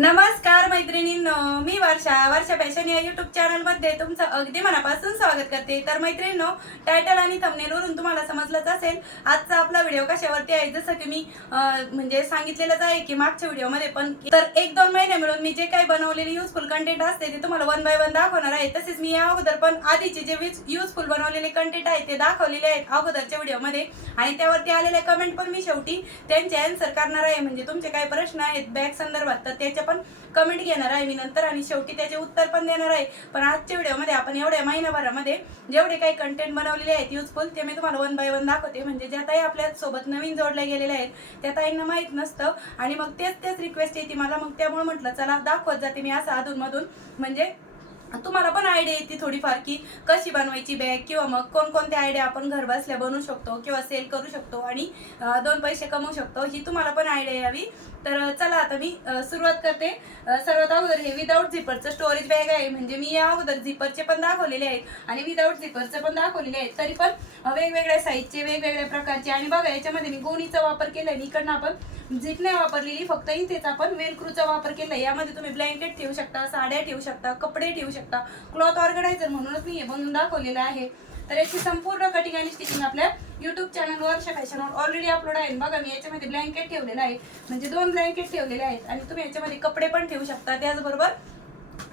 नमस्कार मैत्रिणींनो मी वर्षा. वर्षा फॅशन या युट्यूब चॅनलमध्ये तुमचं अगदी मनापासून स्वागत करते. तर मैत्रिणींनो टायटल आणि थंबनेलवरून तुम्हाला समजलंच असेल आजचा आपला व्हिडिओ कशावरती आहे? जसं की मी म्हणजे सांगितलेलंच आहे की मागच्या व्हिडिओमध्ये पण तर एक दोन महिने मिळून मी जे काही बनवलेली युजफुल कंटेंट असते ते तुम्हाला वन बाय वन दाखवणार आहे. तसेच मी या अगोदर पण आधीचे जे युजफुल बनवलेले कंटेंट आहे ते दाखवलेले आहेत अगोदरच्या व्हिडिओमध्ये आणि त्यावरती आलेले कमेंट पण मी शेवटी त्यांचे आन्सर करणार आहे. म्हणजे तुमचे काही प्रश्न आहेत बॅग संदर्भात तर त्याच्या पण कमेंट घेणार आहे मी नंतर आणि शेवटी त्याचे उत्तर पण देणार आहे. पण आजच्या व्हिडिओमध्ये आपण एवढ्या महिनाभरामध्ये जेवढे काही कंटेंट बनवलेले आहेत युजफुल ते मी तुम्हाला वन बाय वन दाखवते. म्हणजे ज्या ताई आपल्यासोबत नवीन जोडल्या गेलेल्या आहेत त्या ताईंना माहीत नसतं. आणि मग तेच तेच रिक्वेस्ट येते मला. मग त्यामुळे म्हटलं चला दाखवत जाते मी असं अधूनमधून. म्हणजे तुम्हाला पण आयडिया येते थोडीफार की कशी बनवायची बॅग किंवा मग कोणकोणत्या आयडिया आपण घर बसल्या बनवू शकतो किंवा सेल करू शकतो आणि दोन पैसे कमवू शकतो ही तुम्हाला पण आयडिया यावी. तर चला आता मी सुरुवात करते. सर्वात अगोदर हे विदाऊट झिपरचं स्टोरेज बॅग आहे. म्हणजे मी या अगोदर झिपरचे पण दाखवलेले आहेत आणि विदाऊट झिपरचे पण दाखवलेले आहेत. तरी पण वेगवेगळ्या साईजचे वेगवेगळ्या प्रकारचे आणि बघा याच्यामध्ये मी गोणीचा वापर केला आणि इकडनं आपण झिप नाही वापरलेली फक्त इथेच आपण वेलक्रूचा वापर केला. यामध्ये तुम्ही ब्लँकेट ठेवू शकता साड्या ठेवू शकता कपडे ठेवू शकता. क्लॉथ ऑर्गनायझर म्हणूनच मी हे बनवून दाखवलेलं आहे. तर याची संपूर्ण कटिंग आणि स्टिचिंग आपल्या युट्यूब चॅनलवर फॅशनवर ऑलरेडी अपलोड आहे. बघा मी याच्यामध्ये ब्लँकेट ठेवलेलं आहे. म्हणजे दोन ब्लँकेट ठेवलेले आहेत. आणि तुम्ही याच्यामध्ये कपडे पण ठेवू शकता. त्याचबरोबर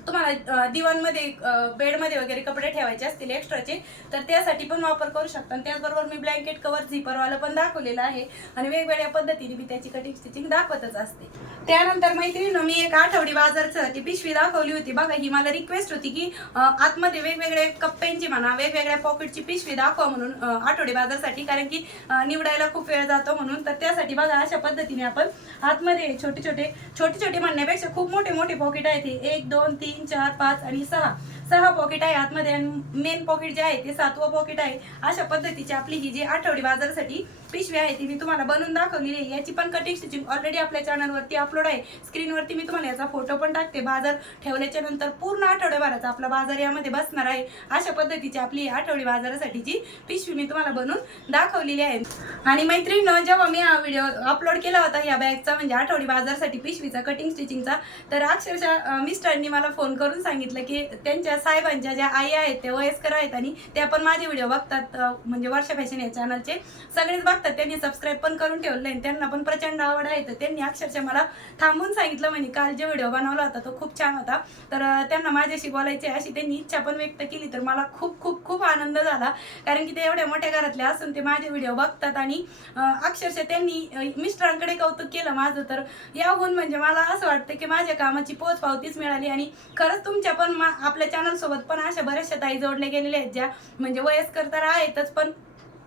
तुम्हाला दिवाणमध्ये बेडमध्ये वगैरे कपडे ठेवायचे असतील एक्स्ट्राचे तर त्यासाठी पण वापर करू शकता. आणि त्याचबरोबर मी ब्लँकेट कवर झिपरवालं पण दाखवलेलं आहे. आणि वेगवेगळ्या पद्धतीने मी त्याची कटिंग स्टिचिंग दाखवतच असते. त्यानंतर मैत्रिणीनं मी एक आठवडी बाजारचं पिशवी दाखवली होती. बघा ही मला रिक्वेस्ट होती की आतमध्ये वेगवेगळ्या कप्प्यांची म्हणा वेगवेगळ्या पॉकेटची पिशवी दाखवा म्हणून आठवडी बाजारसाठी. कारण की निवडायला खूप वेळ जातो म्हणून. तर त्यासाठी बघा अशा पद्धतीने आपण आतमध्ये छोटे छोटे छोटे छोटे म्हणण्यापेक्षा खूप मोठे मोठे पॉकेट आहेत एक दोन तीन चार पाच आणि सहा. सहा पॉकेट आहे. आतमध्ये आणि मेन पॉकेट जे आहे ते सातवं पॉकेट आहे. अशा पद्धतीची आपली ही जी आठवडी बाजारासाठी पिशवी आहे ती मी तुम्हाला बनवून दाखवलेली आहे. याची पण कटिंग स्टिचिंग ऑलरेडी आपल्या चॅनलवरती अपलोड आहे. स्क्रीनवरती मी तुम्हाला याचा फोटो पण टाकते. बाजार ठेवल्याच्या नंतर पूर्ण आठवड्याभराचा आपला बाजार यामध्ये बसणार आहे. अशा पद्धतीची आपली आठवडी बाजारासाठीची पिशवी मी तुम्हाला बनवून दाखवलेली आहे. आणि मैत्रिणीनं जेव्हा मी हा व्हिडिओ अपलोड केला होता या बॅगचा म्हणजे आठवडी बाजारसाठी पिशवीचा कटिंग स्टिचिंगचा तर अक्षरशः मिस्टरांनी मला फोन करून सांगितलं की त्यांच्या साहेबांच्या ज्या आई आहेत त्या वयस्कर आहेत आणि त्या पण माझे व्हिडिओ बघतात म्हणजे वर्षा फॅशन या चॅनलचे सगळेच बघतात. त्यांनी सबस्क्राईब पण करून ठेवलं आहे त्यांना पण प्रचंड आवड आहे. तर त्यांनी अक्षरशः मला थांबून सांगितलं म्हणे काल जे व्हिडिओ बनवला होता तो खूप छान होता. तर त्यांना माझ्याशी बोलायची अशी त्यांनी इच्छा पण व्यक्त केली. तर मला खूप खूप खूप आनंद झाला. कारण की ते एवढ्या मोठ्या घरातले असून ते माझे व्हिडिओ बघतात आणि अक्षरशः त्यांनी मिस्टरांकडे कौतुक केलं माझं. तर याहून म्हणजे मला असं वाटतं की माझ्या कामाची पोच पावतीच मिळाली आणि खरंच तुमच्या पण मा- आपल्या चॅनल सोबत पण अशा बऱ्याचशा ताई जोडल्या गेलेल्या आहेत ज्या म्हणजे वयस्कर तर आहेतच पण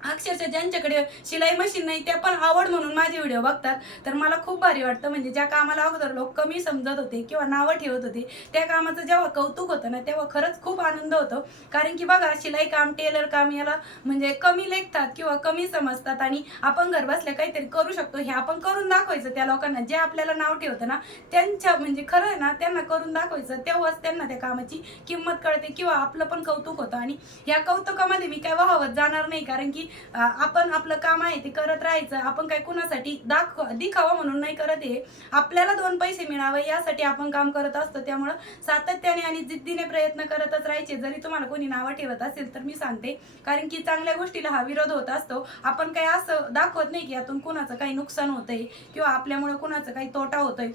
अक्षरशः ज्यांच्याकडे शिलाई मशीन नाही त्या पण आवड म्हणून माझे व्हिडिओ बघतात. तर मला खूप भारी वाटतं. म्हणजे ज्या कामाला अगोदर लोक कमी समजत होते किंवा नावं ठेवत होते त्या कामाचं जेव्हा कौतुक होतं ना तेव्हा खरंच खूप आनंद होतो. कारण की बघा शिलाई काम टेलर काम याला म्हणजे कमी लेखतात किंवा कमी समजतात आणि आपण घर बसल्या काहीतरी करू शकतो. हे आपण करून दाखवायचं त्या लोकांना. जे आपल्याला नाव ठेवतं ना त्यांच्या म्हणजे खरं आहे ना त्यांना करून दाखवायचं. तेव्हाच त्यांना त्या कामाची किंमत कळते किंवा आपलं पण कौतुक होतं. आणि या कौतुकामध्ये मी काय वाहवत जाणार नाही. कारण की आपण आपलं काम आहे ते करत राहायचं. आपण काय कुणासाठी दाखव दिखावा म्हणून नाही करत आहे आपल्याला दोन पैसे मिळावे यासाठी आपण काम करत असतो. त्यामुळं सातत्याने आणि जिद्दीने प्रयत्न करतच राहायचे. जरी तुम्हाला कोणी नावं ठेवत असेल तर मी सांगते. कारण की चांगल्या गोष्टीला हा विरोध होत असतो. आपण काही असं दाखवत नाही की यातून कुणाचं काही नुकसान होतंय किंवा आपल्यामुळे कुणाचं काही तोटा होतोय.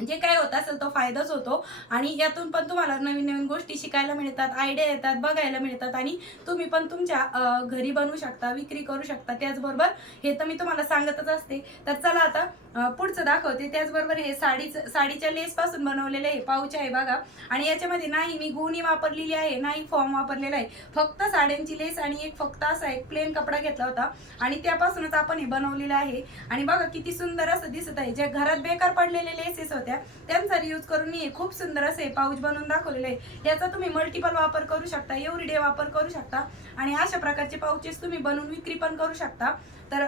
जे काय होत असेल तो फायदाच होतो. आणि यातून पण तुम्हाला नवीन नवीन गोष्टी शिकायला मिळतात आयडिया येतात बघायला मिळतात आणि तुम्ही पण तुमच्या घरी बनवू शकता विक्री करू शकता त्याचबरोबर हे तर मी तुम्हाला सांगतच असते. तर चला आता पुढचं दाखवते. त्याचबरोबर हे साडीचं साडीच्या लेस पासून बनवलेले हे पाऊच आहे बघा. आणि याच्यामध्ये नाही मी गुणी वापरलेली आहे नाही फॉर्म वापरलेला आहे. फक्त साड्यांची लेस आणि एक फक्त असा एक प्लेन कपडा घेतला होता. आणि त्यापासूनच आपण हे बनवलेलं आहे. आणि बघा किती सुंदर असं दिसत आहे. ज्या घरात बेकार पडलेले लेसेस होत्या त्यांचा रियूज करून मी खूप सुंदर असे पाऊच बनवून दाखवलेलं आहे. याचा तुम्ही मल्टिपल वापर करू शकता एव्हरीडे वापर करू शकता. आणि अशा प्रकारचे पाऊचेस तुम्ही बनवून विक्री पण करू शकता. तर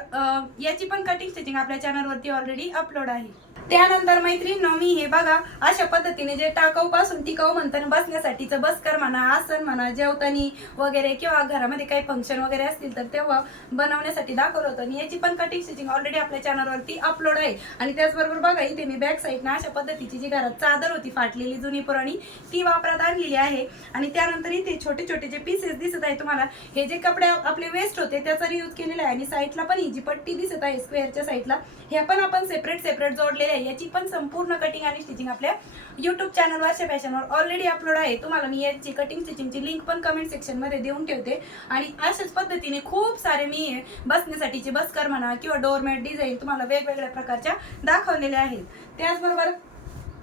याची पण कटिंग स्टिचिंग आपल्या चॅनलवरती ऑलरेडी अपलोड आहे. त्यानंतर मैत्रीण मी हे बघा अशा पद्धतीने जे टाकाऊ पासून टिकाऊ म्हणताना बसण्यासाठीचं बसकर म्हणा आसन म्हणा जेवतानी वगैरे किंवा घरामध्ये काही फंक्शन वगैरे असतील तर तेव्हा बनवण्यासाठी दाखवलं होतं. आणि याची पण कटिंग स्टिचिंग ऑलरेडी आपल्या चॅनलवरती अपलोड आहे. आणि त्याचबरोबर बघा इथे मी बॅक साईडनं अशा पद्धतीची जी घरात चादर होती फाटलेली जुनी पुराणी ती वापरात आणलेली आहे. आणि त्यानंतर इथे छोटे छोटे जे पीसेस दिसत आहे तुम्हाला हे जे कपडे आपले वेस्ट होते त्याचा रियूज केलेला आहे. आणि साईडला पण ही जी पट्टी दिसत आहे स्क्वेअरच्या साईडला ह्या पण आपण सेपरेट सेपरेट जोडलेले आहे. याची पण संपूर्ण कटिंग आणि स्टिचिंग आपल्या युट्यूब चॅनल वर्षा फॅशनवर ऑलरेडी अपलोड आहे. तुम्हाला मी याची कटिंग स्टिचिंगची लिंक पण कमेंट सेक्शनमध्ये देऊन ठेवते. आणि अशाच पद्धतीने खूप सारे मी बसण्यासाठीचे बसकर म्हणा किंवा डोरमॅट डिझाईन तुम्हाला वेगवेगळ्या प्रकारच्या दाखवलेल्या आहेत. त्याचबरोबर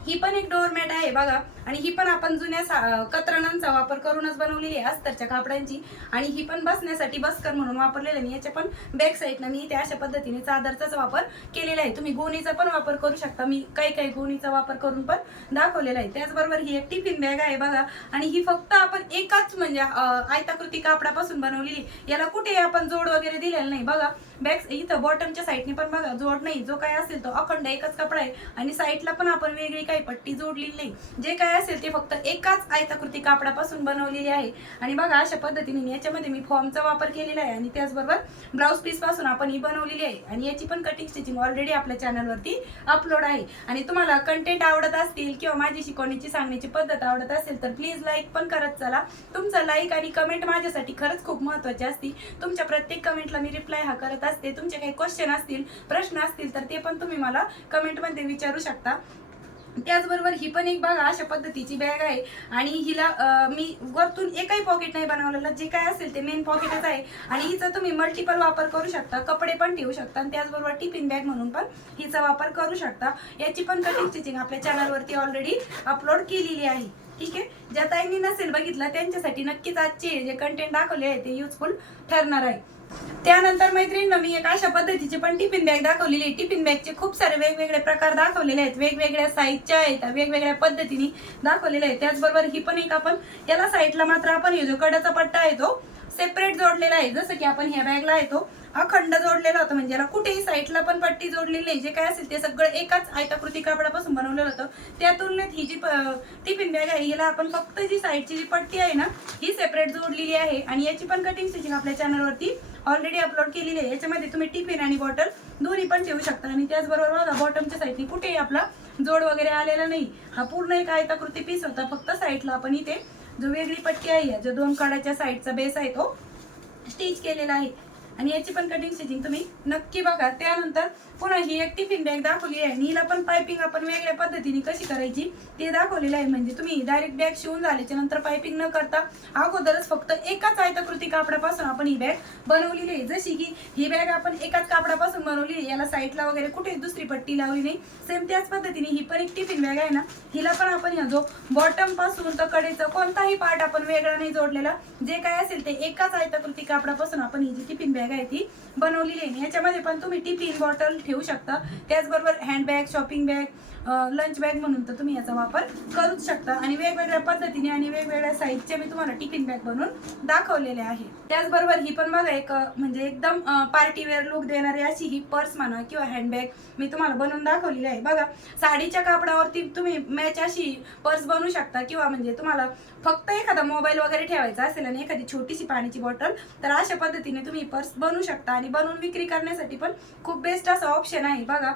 ही पण एक डोरमॅट आहे. बघा आणि ही पण आपण जुन्या सा- कतरणांचा वापर करूनच बनवलेली आहे अस्तरच्या कापडांची. आणि ही पण बसण्यासाठी बसकर म्हणून वापरलेलं मी याच्या पण बॅक साईडनं मी इथे अशा पद्धतीने चादरचाच वापर केलेला आहे. तुम्ही गोणीचा पण वापर करू शकता. मी काही काही गोणीचा वापर करून पण दाखवलेला आहे. त्याचबरोबर ही एक टिफिन बॅग आहे बघा. आणि ही फक्त आपण एकाच म्हणजे आयताकृती कापडापासून बनवलेली याला कुठे आपण जोड वगैरे दिलेला नाही. बघा बॅग इथं बॉटमच्या साईडने पण बघा जोड नाही. जो काय असेल तो अखंड एकच कपडा आहे. आणि साईडला पण आपण वेगळी काही पट्टी जोडलेली नाही. जे काय असेल ते फक्त एकाच आयताकृती कापडापासून बनवलेली आहे. आणि बघा अशा पद्धतीने याच्यामध्ये मी फॉर्मचा वापर केलेला आहे आणि त्याचबरोबर ब्लाऊज पीसपासून आपण ही बनवलेली आहे. आणि याची पण कटिंग स्टिचिंग ऑलरेडी आपल्या चॅनलवरती अपलोड आहे. आणि तुम्हाला कंटेंट आवडत असतील किंवा माझी शिकवण्याची सांगण्याची पद्धत आवडत असेल तर प्लीज लाईक पण करत चला. तुमचं लाईक आणि कमेंट माझ्यासाठी खरंच खूप महत्त्वाचे असते तुमच्या प्रत्येक कमेंटला मी रिप्लाय हा करत असते. तुमचे काही क्वेश्चन असतील प्रश्न असतील तर ते पण तुम्ही मला कमेंटमध्ये विचारू शकता. त्याचबरोबर ही पण एक बघा अशा पद्धतीची बॅग आहे. आणि हिला मी वरतून एकही पॉकेट नाही बनवलेलं. जे काय असेल ते मेन पॉकेटच आहे. आणि हिचा तुम्ही मल्टिपल वापर करू शकता. कपडे पण ठेवू शकता. आणि त्याचबरोबर टिफिन बॅग म्हणून पण हिचा वापर करू शकता. याची पण कटिंग स्टिचिंग आपल्या चॅनलवरती ऑलरेडी अपलोड केलेली आहे. ठीक आहे? ज्या ताईंनी नसेल बघितलं त्यांच्यासाठी नक्कीच आजचे जे कंटेंट दाखवले आहे ते युजफुल ठरणार आहे. त्यानंतर मैत्रिणींना मी एक अशा पद्धतीची पण टिफिन बॅग दाखवलेली आहे. टिफिन बॅगचे खूप सारे वेगवेगळे प्रकार दाखवलेले आहेत. वेगवेगळ्या साईजच्या आहेत वेगवेगळ्या पद्धतीने दाखवलेले आहेत. त्याचबरोबर ही पण एक आपण याला साईडला मात्र आपण हे जो कड्याचा पट्टा आहे तो सेपरेट जोडलेला आहे. जसं की आपण ह्या बॅगला येतो अखंड जोडलेला होता म्हणजे याला कुठेही साईडला पण पट्टी जोडलेली नाही. जे काय असेल ते सगळं एकाच आयताकृती कापडापासून बनवलेलं होतं. त्या तुलनेत ही जी टिफिन बॅग आहे हिला आपण फक्त जी साईडची जी पट्टी आहे ना ही सेपरेट जोडलेली आहे. आणि याची पण कटिंग स्टिचिंग आपल्या चॅनलवरती ऑलरेडी अपलोड केलेली आहे. याच्यामध्ये तुम्ही टिफिन आणि बॉटल दोन्ही पण ठेवू शकता. आणि त्याचबरोबर बघा बॉटमच्या साईडने कुठेही आपला जोड वगैरे आलेला नाही. हा पूर्ण एक आयताकृती पीस होता. फक्त साईडला आपण इथे जो वेगळी पट्टी आहे जो दोन कडाच्या साईडचा बेस आहे तो स्टिच केलेला आहे. आणि याची पण कटिंग स्टिचिंग तुम्ही नक्की बघा. त्यानंतर पुन्हा ही एक टिफिन बॅग दाखवली आहे. आणि हिला पण पायपिंग आपण वेगळ्या पद्धतीने कशी करायची ते दाखवलेलं आहे. म्हणजे तुम्ही डायरेक्ट बॅग शिवून झाल्याच्यानंतर पायपिंग न करता अगोदरच फक्त एकाच आयताकृती कापडापासून आपण ही बॅग बनवलेली आहे. जशी की ही बॅग आपण एकाच कापडापासून बनवली आहे. याला साईडला वगैरे कुठे दुसरी पट्टी लावली नाही. सेम त्याच पद्धतीने ही पण एक टिफिन बॅग आहे ना. हिला पण आपण ह्या जो बॉटमपासून तर कडेचा कोणताही पार्ट आपण वेगळा नाही जोडलेला. जे काय असेल ते एकाच आयताकृती कापडापासून आपण ही जी टिफिन बॅग आहे ती बनवलेली आहे. याच्यामध्ये पण तुम्ही टिफिन बॉटल ठेवू शकता. त्याचबरोबर handbag shopping bag lunch bag म्हणून तर तुम्ही याचा वापर करूच शकता. आणि वेगवेगळ्या पद्धतीने आणि वेगवेगळ्या साईजचे मी तुम्हाला टिफिन बॅग बनवून दाखवलेले आहे. त्याचबरोबर ही पण बघा एक म्हणजे एकदम पार्टीवेअर लुक देणारी अशी ही पर्स म्हणा किंवा हँडबॅग मी तुम्हाला बनवून दाखवलेली आहे. बघा साडीच्या कापडावरती तुम्ही मॅच अशी पर्स बनवू शकता किंवा म्हणजे तुम्हाला फक्त एखादा मोबाईल वगैरे ठेवायचा असेल आणि एखादी छोटीशी पाण्याची बॉटल तर अशा पद्धतीने तुम्ही पर्स बनवू शकता. आणि बनवून विक्री करण्यासाठी पण खूप बेस्ट असं ऑप्शन आहे. बघा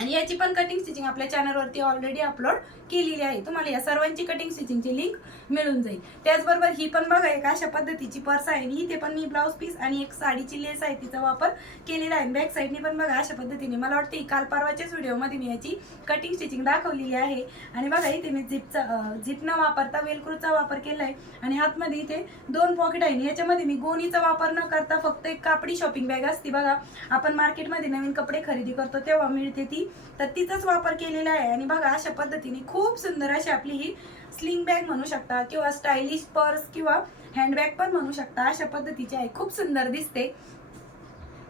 आणि याची पण कटिंग स्टिचिंग आपल्या चॅनलवरती ऑलरेडी अपलोड केलेली आहे. तुम्हाला या सर्वांची कटिंग स्टिचिंगची लिंक मिळून जाईल. त्याचबरोबर ही पण बघा एक अशा पद्धतीची पर्स आहे आणि इथे पण मी ब्लाऊज पीस आणि एक साडीची लेस आहे तिचा वापर केलेला आहे. बॅक साईडने पण बघा अशा पद्धतीने मला वाटते काल परवाच्याच व्हिडिओमध्ये मी याची कटिंग स्टिचिंग दाखवलेली आहे. आणि बघा इथे मी झिपचा झिप न वापरता वेलक्रूचा वापर केला आहे. आणि आतमध्ये इथे दोन पॉकेट आहे आणि याच्यामध्ये मी गोणीचा वापर न करता फक्त एक कापडी शॉपिंग बॅग असते बघा. आपण मार्केटमध्ये नवीन कपडे खरेदी करतो तेव्हा मिळते ती तर तिचाच वापर केलेला आहे. आणि बघा अशा पद्धतीने खूप सुंदर अशी आपली ही स्लिंग बॅग म्हणू शकता किंवा स्टायलिश पर्स किंवा हँडबॅग पण म्हणू शकता. अशा पद्धतीची आहे. खूप सुंदर दिसते.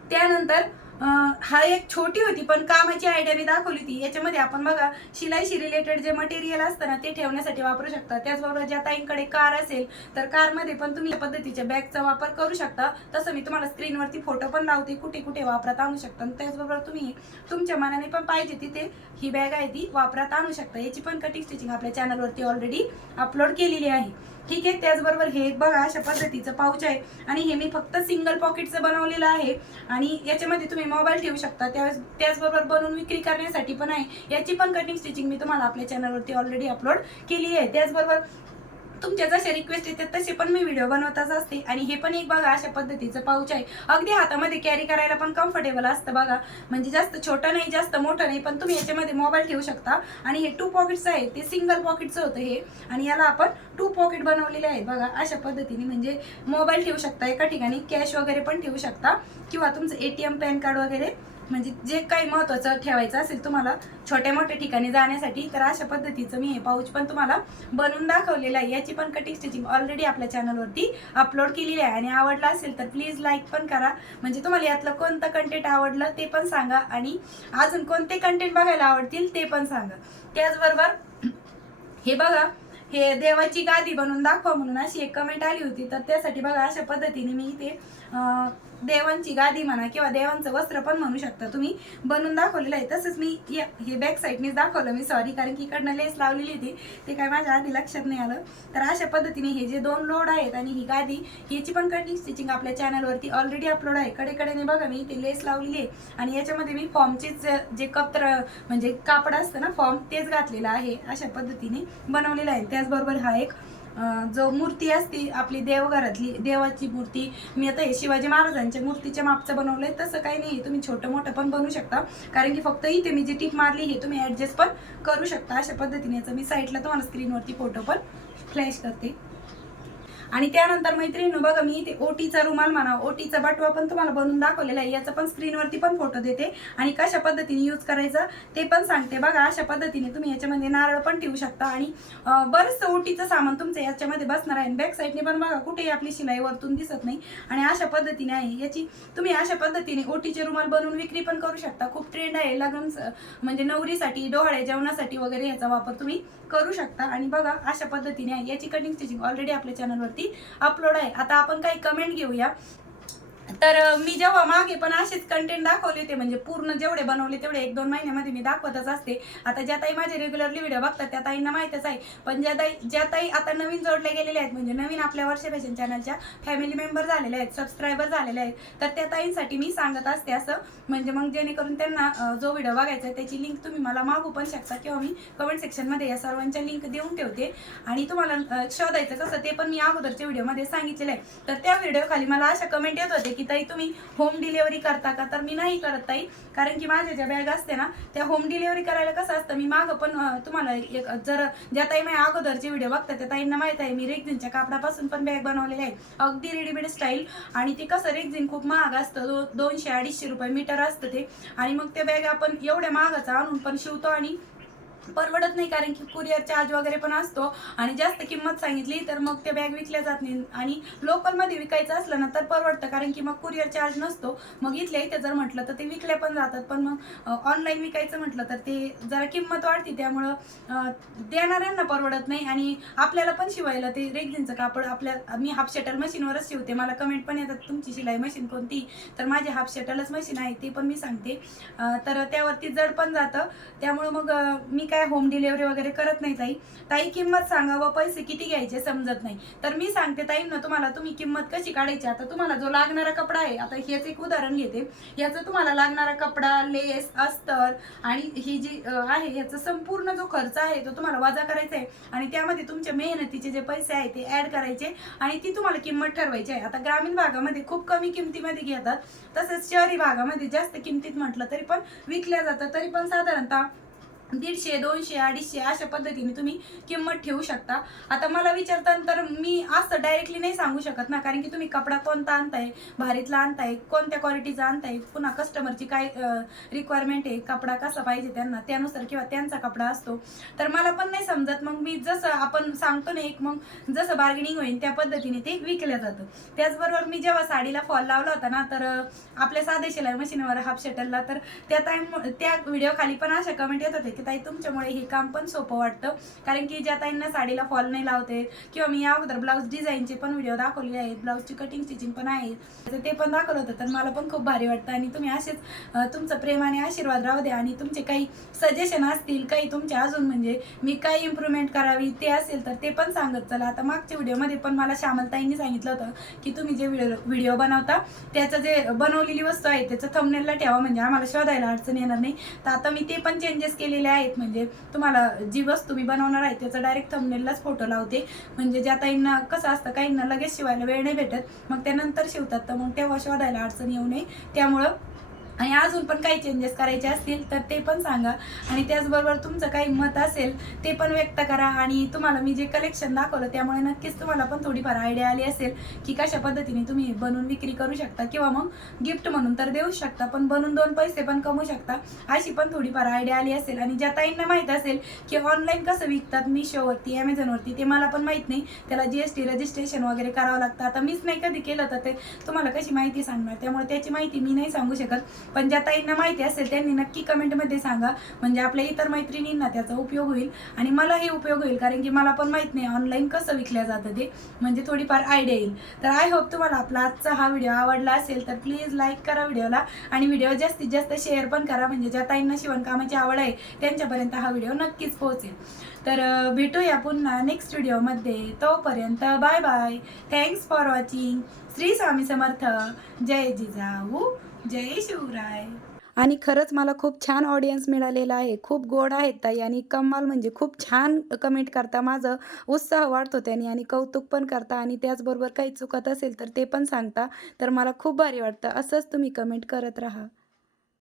त्यानंतर हा एक छोटी होती पण कामाची आयडिया मी दाखवली होती. याच्यामध्ये आपण बघा शिलाईशी रिलेटेड जे मटेरियल असतं ना ते ठेवण्यासाठी वापरू शकता. त्याचबरोबर ज्या ताईंकडे कार असेल तर कारमध्ये पण तुम्ही या पद्धतीच्या बॅगचा वापर करू शकता. तसं मी तुम्हाला स्क्रीनवरती फोटो पण लावते कुठे कुठे वापरात आणू शकता. आणि त्याचबरोबर तुम्ही तुमच्या मनाने पण पाहिजे तिथे ही बॅग आहे ती वापरात आणू शकता. याची पण कटिंग स्टिचिंग आपल्या चॅनलवरती ऑलरेडी अपलोड केलेली आहे. ठीक आहे? त्याचबरोबर हे एक बघा अशा पद्धतीचं पाऊच आहे. आणि हे मी फक्त सिंगल पॉकेटचं बनवलेलं आहे. आणि याच्यामध्ये तुम्ही मोबाईल ठेवू शकता. त्यावेळेस त्याचबरोबर बनवून विक्री करण्यासाठी पण आहे. याची पण कटिंग स्टिचिंग मी तुम्हाला आपल्या चॅनलवरती ऑलरेडी अपलोड केली आहे. त्याचबरोबर तुमच्या जसे रिक्वेस्ट येतात तसे पण मी व्हिडिओ बनवतच असते. आणि हे पण एक बघा अशा पद्धतीचं पाऊच आहे. अगदी हातामध्ये कॅरी करायला पण कम्फर्टेबल असतं बघा. म्हणजे जास्त छोटं नाही जास्त मोठं नाही पण तुम्ही याच्यामध्ये मोबाईल ठेवू शकता. आणि हे टू पॉकेट्स आहे ते सिंगल पॉकेटचं होतं हे. आणि याला आपण टू पॉकेट बनवलेले आहेत बघा अशा पद्धतीने. म्हणजे मोबाईल ठेवू शकता एका ठिकाणी कॅश वगैरे पण ठेवू शकता. किंवा तुमचं एटीएम पॅन कार्ड वगैरे. म्हणजे जे काही महत्वाचं ठेवायचं असेल तुम्हाला छोट्या मोठ्या ठिकाणी जाण्यासाठी तर अशा पद्धतीचं मी हे पाऊच पण तुम्हाला बनवून दाखवलेलं आहे. याची पण कटिंग स्टिचिंग ऑलरेडी आपल्या चॅनलवरती अपलोड केलेली आहे. आणि आवडलं असेल तर प्लीज लाईक पण करा. म्हणजे तुम्हाला यातलं कोणतं कंटेंट आवडलं ते पण सांगा. आणि अजून कोणते कंटेंट बघायला आवडतील ते पण सांगा. त्याचबरोबर हे बघा हे देवाची गादी बनवून दाखवा म्हणून अशी एक कमेंट आली होती. तर त्यासाठी बघा अशा पद्धतीने मी इथे देवांची गादी म्हणा किंवा देवांचं वस्त्र पण म्हणू शकता. तुम्ही बनवून दाखवलेलं आहे. तसंच मी हे बॅक साईडनेच दाखवलं. मी सॉरी कारण की इकडनं लेस लावलेली होती. ते काय माझ्या आधी लक्षात नाही आलं. तर अशा पद्धतीने हे जे दोन लोड आहेत आणि ही गादी याची पण कटिंग स्टिचिंग आपल्या चॅनलवरती ऑलरेडी अपलोड आहे. कडेकडेने बघा मी ते लेस लावलेली आहे. आणि याच्यामध्ये मी फॉर्मचेच जे कपत्र म्हणजे कापड असतं ना फॉर्म तेच घातलेलं आहे. अशा पद्धतीने बनवलेलं आहे. त्याचबरोबर हा एक जो मूर्ती असते आपली देवघरातली देवाची मूर्ती मी आता हे शिवाजी महाराजांच्या मूर्तीच्या मापचं बनवलंय तसं काही नाही. तुम्ही छोटं मोठं पण बनवू शकता. कारण की फक्त इथे मी जी टीप मारली हे तुम्ही ऍडजस्ट पण करू शकता. अशा पद्धतीने याचं मी साईडला तुम्हाला स्क्रीनवरती फोटो पण फ्लॅश करते. आणि त्यानंतर मैत्रिणी बघा मी इथे ओटीचा रुमाल म्हणा ओटीचा बटवा पण तुम्हाला बनवून दाखवलेला आहे. याचा पण स्क्रीनवरती पण फोटो देते आणि कशा पद्धतीने यूज करायचं ते पण सांगते. बघा अशा पद्धतीने तुम्ही याच्यामध्ये नारळ पण ठेवू शकता. आणि बरंचसं ओटीचं सामान तुमचं याच्यामध्ये बसणार आहे. बॅक साईडने पण बघा कुठेही आपली शिलाई वरतून दिसत नाही. आणि अशा पद्धतीने आहे. याची तुम्ही अशा पद्धतीने ओटीचे रुमाल बनवून विक्री पण करू शकता. खूप ट्रेंड आहे. लग्न स- म्हणजे नवरीसाठी डोहाळे जेवणासाठी वगैरे याचा वापर तुम्ही करू शकता. आणि बघा अशा पद्धतीने आहे. याची कटिंग स्टिचिंग ऑलरेडी आपल्या चॅनलवरती अपलोड आहे. आता आपण काही कमेंट घेऊया. तर मी जेव्हा मागे पण असेच कंटेंट दाखवले होते म्हणजे पूर्ण जेवढे बनवले तेवढे एक दोन महिन्यामध्ये मी दाखवतच असते. आता ज्या ताई माझे रेग्युलरली व्हिडिओ बघतात त्या ताईंना माहितच आहे. पण ज्या ताई ज्या ताई आता नवीन जोडल्या गेलेल्या आहेत म्हणजे नवीन आपल्या वर्ष फॅशन चॅनलच्या फॅमिली मेंबर झालेल्या आहेत सबस्क्रायबर झालेले आहेत तर त्या ताईंसाठी मी सांगत असते असं. म्हणजे मग जेणेकरून त्यांना जो व्हिडिओ बघायचा आहे त्याची लिंक तुम्ही मला मागू पण शकता किंवा मी कमेंट सेक्शनमध्ये या सर्वांच्या लिंक देऊन ठेवते. आणि तुम्हाला शोधायचं कसं ते पण मी अगोदरच्या व्हिडिओमध्ये सांगितलेलं आहे. तर त्या व्हिडिओ खाली मला अशा कमेंट येत होते की ताई तुम्ही होम डिलिव्हरी करता का? तर मी नाही करत ताई. कारण की माझ्या ज्या बॅग असते ना त्या होम डिलिव्हरी करायला कसं असतं मी मागं पण तुम्हाला एक जर ज्या ताई माझ्या अगोदरचे व्हिडिओ बघतात त्या ताईंना माहीत आहे मी रेग्झिनच्या कापडापासून पण बॅग बनवलेली आहे अगदी रेडीमेड स्टाईल आणि ते कसं रेग्झिन खूप महाग असतं दो दोनशे अडीचशे रुपये मीटर असतं ते. आणि मग ते बॅग आपण एवढ्या महागाचा आणून पण शिवतो आणि परवडत नाही कारण की कुरिअर चार्ज वगैरे पण असतो आणि जास्त किंमत सांगितली तर मग ते बॅग विकल्या जात नाही. आणि लोकलमध्ये विकायचं असलं ना तर परवडतं कारण की मग कुरिअर चार्ज नसतो. मग इथल्या इथे जर म्हटलं तर ते विकल्या पण जातात. पण मग ऑनलाईन विकायचं म्हटलं तर ते जरा किंमत वाढते. त्यामुळं देणाऱ्यांना परवडत नाही आणि आपल्याला पण शिवायला ते रेग्झिनचं कापड आपल्या मी हाफ शटल मशीनवरच शिवते. मला कमेंट पण येतात तुमची शिलाई मशीन कोणती? तर माझे हाफ शटलच मशीन आहे ते पण मी सांगते. तर त्यावरती जड पण जातं. त्यामुळं मग मी काय होम डिलिव्हरी वगैरे करत नाही ताई. ताई किंमत सांगा व पैसे किती घ्यायचे समजत नाही. तर मी सांगते ताईंना तुम्हाला तुम्ही किंमत कशी काढायची? आता तुम्हाला जो लागणारा कपडा आहे आता हेच एक उदाहरण घेते. याचं तुम्हाला लागणारा कपडा लेस अस्तर आणि ही जी आहे याचा संपूर्ण जो खर्च आहे तो तुम्हाला वजा करायचा आहे. आणि त्यामध्ये तुमच्या मेहनतीचे जे पैसे आहे ते ऍड करायचे आणि ती तुम्हाला किंमत ठरवायची आहे. आता ग्रामीण भागामध्ये खूप कमी किमतीमध्ये घेतात. तसेच शहरी भागामध्ये जास्त किमतीत म्हटलं तरी पण विकल्या जातं तरी पण साधारणतः दीडशे दोनशे अडीचशे अशा पद्धतीने तुम्ही किंमत ठेवू शकता. आता मला विचारताना मी असं डायरेक्टली नाही सांगू शकत ना कारण की तुम्ही कपडा कोणता आणताय भारीतला आणताय कोणत्या क्वालिटीचा आणताय पुन्हा कस्टमरची काय रिक्वायरमेंट आहे कपडा कसा पाहिजे त्यांना त्यानुसार किंवा त्यांचा कपडा असतो. तर मला पण नाही समजत मग मी जसं आपण सांगतो ना एक मग जसं बार्गेनिंग होईल त्या पद्धतीने ते विकलं जातं. त्याचबरोबर मी जेव्हा साडीला फॉल लावला होता ना तर आपल्या साधे शिलाई मशीनवर हाफ शटलला तर त्या टाईम त्या व्हिडिओ खाली पण अशा कमेंट येत होते की ताई तुमच्यामुळे हे काम पण सोपं वाटतं. कारण की ज्या ताईंना साडीला फॉल नाही लावते किंवा मी या अगोदर ब्लाऊज डिझाईनचे पण व्हिडिओ दाखवलेले आहेत ब्लाऊजची कटिंग स्टिचिंग पण आहे तर ते पण दाखवलं होतं. तर मला पण खूप भारी वाटतं आणि तुम्ही असेच तुमचं प्रेम आणि आशीर्वाद राहू द्या आणि तुमचे काही सजेशन असतील काही तुमचे अजून म्हणजे मी काय इम्प्रूव्हमेंट करावी ते असेल तर ते पण सांगत चला. आता मागच्या व्हिडिओमध्ये पण मला श्यामलताईंनी सांगितलं होतं की तुम्ही जे व्हिडिओ व्हिडिओ बनवता त्याचं जे बनवलेली वस्तू आहे त्याचं थंबनेलला ठेवा म्हणजे आम्हाला शोधायला अडचण येणार नाही. तर आता मी ते पण चेंजेस केलेले आहेत म्हणजे तुम्हाला जी वस्तू मी बनवणार आहे त्याचा डायरेक्ट थंबनेललाच फोटो लावते. म्हणजे ज्या ताईंना कसं असतं काहींना लगेच शिवायला वेळ नाही भेटत. मग त्यानंतर शिवतात तर मग तेव्हा शोधायला अडचण येऊ नये. त्यामुळं आणि अजून पण काही चेंजेस करायचे असतील तर ते पण सांगा. आणि त्याचबरोबर तुमचं काही मत असेल ते पण व्यक्त करा. आणि तुम्हाला मी जे कलेक्शन दाखवलं त्यामुळे नक्कीच तुम्हाला पण थोडीफार आयडिया आली असेल की कशा पद्धतीने तुम्ही बनवून विक्री करू शकता किंवा मग गिफ्ट म्हणून तर देऊ शकता पण बनवून दोन पैसे पण कमवू शकता अशी पण थोडीफार आयडिया आली असेल. आणि ज्या ताईंना माहीत असेल की ऑनलाईन कसं विकतात मिशोवरती ॲमेझॉनवरती ते मला पण माहीत नाही. त्याला जी एस टी रजिस्ट्रेशन वगैरे करावं लागतं. आता मीच नाही कधी केलं तर ते तुम्हाला कशी माहिती सांगणार? त्यामुळे त्याची माहिती मी नाही सांगू शकत. पण ज्या ताईंना माहिती असेल त्यांनी नक्की कमेंटमध्ये सांगा. म्हणजे आपल्या इतर मैत्रिणींना त्याचा उपयोग होईल आणि मलाही उपयोग होईल कारण की मला पण माहीत नाही ऑनलाईन कसं विकल्या जातं ते. म्हणजे थोडीफार आयडिया येईल. तर आय होप तुम्हाला आपला आजचा हा व्हिडिओ आवडला असेल तर प्लीज लाईक करा व्हिडिओला आणि व्हिडिओ जास्तीत जास्त शेअर पण करा. म्हणजे ज्या ताईंना शिवणकामाची आवड आहे त्यांच्यापर्यंत हा व्हिडिओ नक्कीच पोहोचेल. तर भेटूया पुन्हा नेक्स्ट व्हिडिओमध्ये तोपर्यंत bye bye thanks for watching Shri Swami Samarth. जय जिजाऊ. जय शिवराय. आणि खरंच मला खूप छान ऑडियन्स मिळालेला आहे. खूप गोड आहेत ताई आणि कमाल म्हणजे खूप छान कमेंट करता. माझं उत्साह वाढतो त्याने आणि कौतुक पण करता आणि त्याचबरोबर काही चुकत असेल तर ते पण सांगता. तर मला खूप भारी वाटतं. असंच तुम्ही कमेंट करत राहा.